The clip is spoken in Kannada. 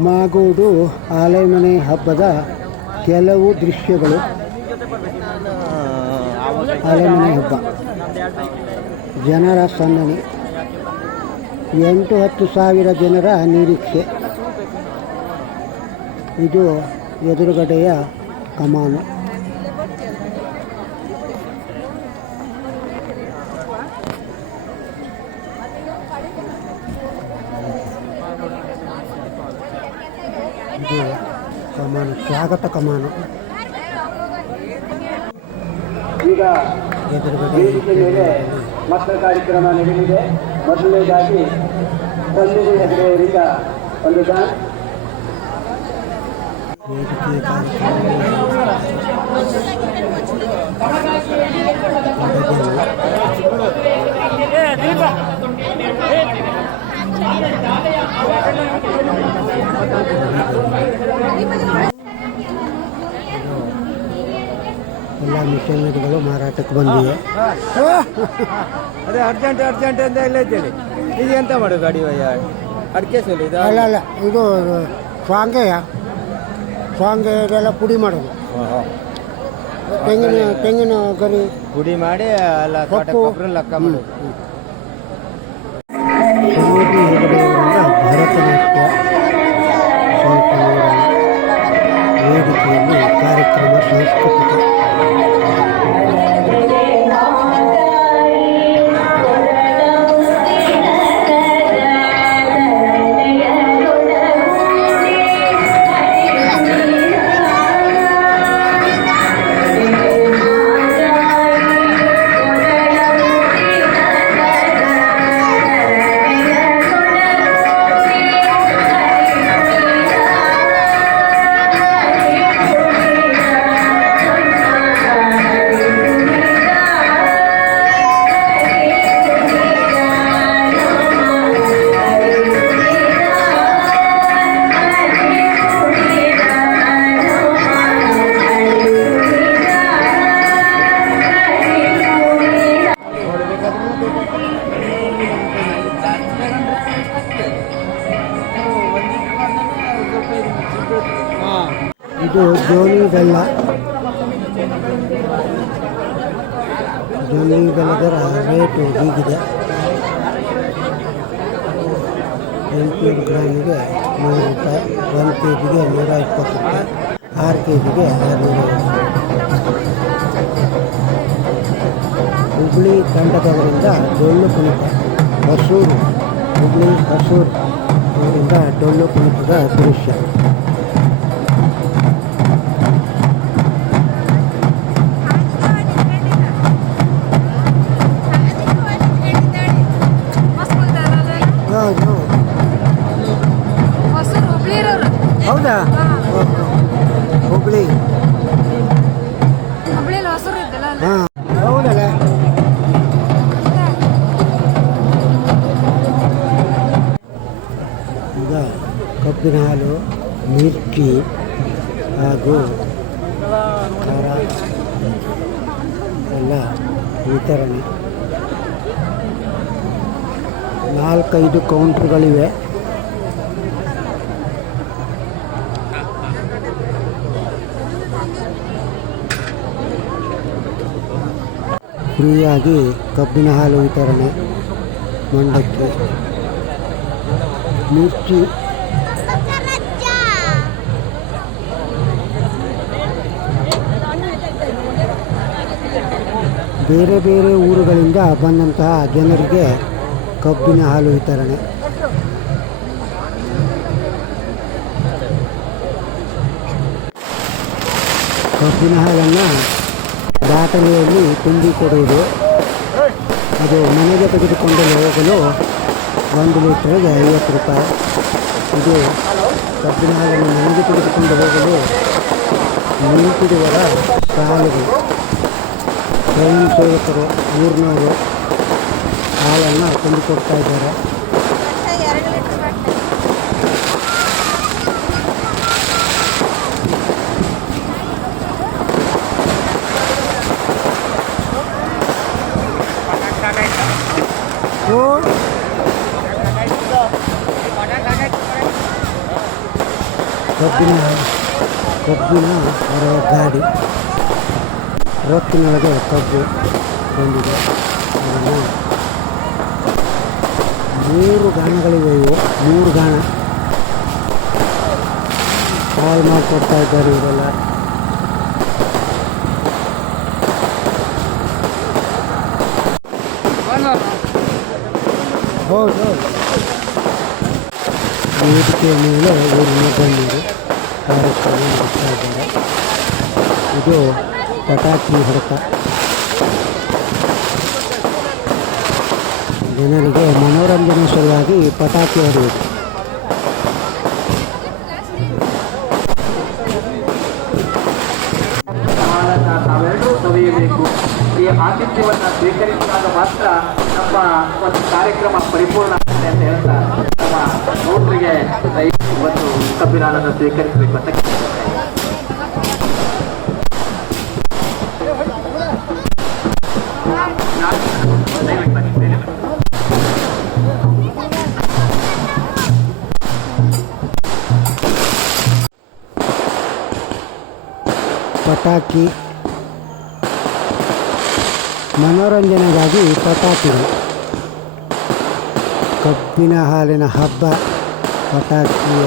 ಮಾಗೋಡು ಆಲೆಮನೆ ಹಬ್ಬದ ಕೆಲವು ದೃಶ್ಯಗಳು. ಆಲೆಮನೆ ಹಬ್ಬ. ಜನರ ಸಂದಣಿ ಎಂಟು ಹತ್ತು ಸಾವಿರ ಜನರ ನಿರೀಕ್ಷೆ. ಇದು ಎದುರುಗಡೆಯ ಕಮಾನು. ಇದು ಕಮಾನು ಸ್ವಾಗತ ಕಮಾನು. ಈಗ ಎದುರುಗಡೆ ವೇದಿಕೆ ಮೇಲೆ ಮಕ್ಕಳ ಕಾರ್ಯಕ್ರಮ ನಡೆಯಲಿದೆ. ಮೊದಲನೇದಾಗಿ ಸಂಜೆ ಹೆಗಡೆಯವರಿಂದ ಒಂದು ಗಾನ ಕಾರ್ಯಕ್ರಮ ಎಲ್ಲ ಮಿಷನರಿಗಳು ಮಾರಾಟಕ್ಕೆ ಬಂದಿವೆ. ಅದೇ ಅರ್ಜೆಂಟ್ ಅರ್ಜೆಂಟ್ ಅಂತ ಎಲ್ಲ ಇದ್ದೇನೆ. ಇದು ಎಂತ ಮಾಡು ಗಾಡಿ ವಯ್ಯ? ಅಡಿಕೆ ಸೋಲು ಇದು? ಅಲ್ಲ ಅಲ್ಲ ಇದು ಸ್ವಾಂಗೆಯ ಸ್ವಾಂಗೆ ಇದೆಲ್ಲ ಪುಡಿ ಮಾಡೋದು. ತೆಂಗಿನ ತೆಂಗಿನ ಗರಿ. ಪುಡಿ ಮಾಡಿ ಅಲ್ಲ ತೋಟ ಲಕ್ಕ ಮಾಡೋದು ಹೆಗಡೆಯವರಿಂದ ವೇದಿಕೆಯಲ್ಲಿ ಕಾರ್ಯಕ್ರಮ ಸಾಂಸ್ಕೃತಿಕ ಇದು ಜೋನಿ ಬೆಲ್ಲ ಜೋನಿ ಬೆಲ್ಲದ ರೇಟು ಹೀಗಿದೆ. ಎಂಟುನೂರು ಗ್ರಾಮಿಗೆ ನೂರು ರೂಪಾಯಿ ಒಂದು ಕೆ ಜಿಗೆ ನೂರ ಇಪ್ಪತ್ತು ರೂಪಾಯಿ, ಆರು ಕೆ ಜಿಗೆ ಆರುನೂರ ತಂಡದವರಿಂದ ಡೊಳ್ಳು ಕುಣಿತ, ಹೊಸೂರು, ಹುಬ್ಳಿ, ಹೊಸೂರು ಅವರಿಂದ ಡೊಳ್ಳು ಕುಣಿತದ ದೃಶ್ಯ. ಹೌದಾ? ಹುಬ್ಳಿ. ಹಾಂ. ಹೌದಲ್ಲ? ಈಗ ಕಬ್ಬಿನ ಹಾಲು ಮಿರ್ಚಿ ಹಾಗೂ ಖಾರ ಎಲ್ಲ ವಿತರಣೆ. ನಾಲ್ಕೈದು ಕೌಂಟ್ರುಗಳಿವೆ ಫ್ರೀಯಾಗಿ ಕಬ್ಬಿನ ಹಾಲು ವಿತರಣೆ ಮಂಡಕ್ಕಿ. ಮಿರ್ಚಿ. ಬೇರೆ ಬೇರೆ ಊರುಗಳಿಂದ ಬಂದಂತಹ ಜನರಿಗೆ ಕಬ್ಬಿನ ಹಾಲು ವಿತರಣೆ. ಕಬ್ಬಿನ ಹಾಲನ್ನು ಬಾಟಲಿಯಲ್ಲಿ ತುಂಬಿಕೊಡುವುದು ಅದು ಮನೆಗೆ ತೆಗೆದುಕೊಂಡು ಹೋಗಲು ಒಂದು ಲೀಟ್ರಿಗೆ ಐವತ್ತು ರೂಪಾಯಿ. ಇದು ಕಬ್ಬಿನ ಹಾಲನ್ನು ಮನೆಗೆ ತೆಗೆದುಕೊಂಡು ಹೋಗಲು ನಿಂತಿರುವರ ಕಾಲಿಗೆ ಸ್ವಯಂ ಸೇವಕರು ಊರಿನವರು, ಹಾಲನ್ನು ತಂದುಕೊಡ್ತಾ ಇದ್ದಾರೆ. ಕಬ್ಬಿನ ಕಬ್ಬಿನ ಹೊರ ಗಾಡಿ. ರೊತ್ತಿನೊಳಗೆ ಕಬ್ಬು ಬಂದಿದೆ. ಅದನ್ನು ಮೂರು ಗಾಣಗಳಿವೆ ಇವು. ಮೂರು ಗಾಣ ಕಾಲ್ ಮಾಡಿಕೊಡ್ತಾ ಇದ್ದಾರೆ ಇವರೆಲ್ಲ. ಹೌದು. ವೇದಿಕೆಯ ಮೇಲೆ ಊರಿನ ಗಣ್ಯರು ಕಾರ್ಯಕ್ರಮ ನಡೆಸ್ತಾ ಇದ್ದಾರೆ. ಇದು ಪಟಾಕಿ ಹೊಡೆತ. ಜನರಿಗೆ ಮನೋರಂಜನೆ ಸಲುವಾಗಿ ಪಟಾಕಿ ಹೊಡೆಯುವುದು. ಈ ಆತಿಥ್ಯವನ್ನು ಸ್ವೀಕರಿಸಿದಾಗ ಮಾತ್ರ ನಮ್ಮ ಒಂದು ಕಾರ್ಯಕ್ರಮ ಪರಿಪೂರ್ಣ ಆಗುತ್ತೆ ಅಂತ ಹೇಳ್ತಾ ನಮ್ಮ ನೋಟ್ರಿಗೆ ಇವತ್ತು ಕಬ್ಬಿನಾಳನ್ನು ಸ್ವೀಕರಿಸಬೇಕು ಅಂತ. ಪಟಾಕಿ ಮನೋರಂಜನೆಗಾಗಿ ಪಟಾಕಿಗಳು ಕಬ್ಬಿನ ಹಾಲಿನ ಹಬ್ಬ ಪಟಾಕಿಯ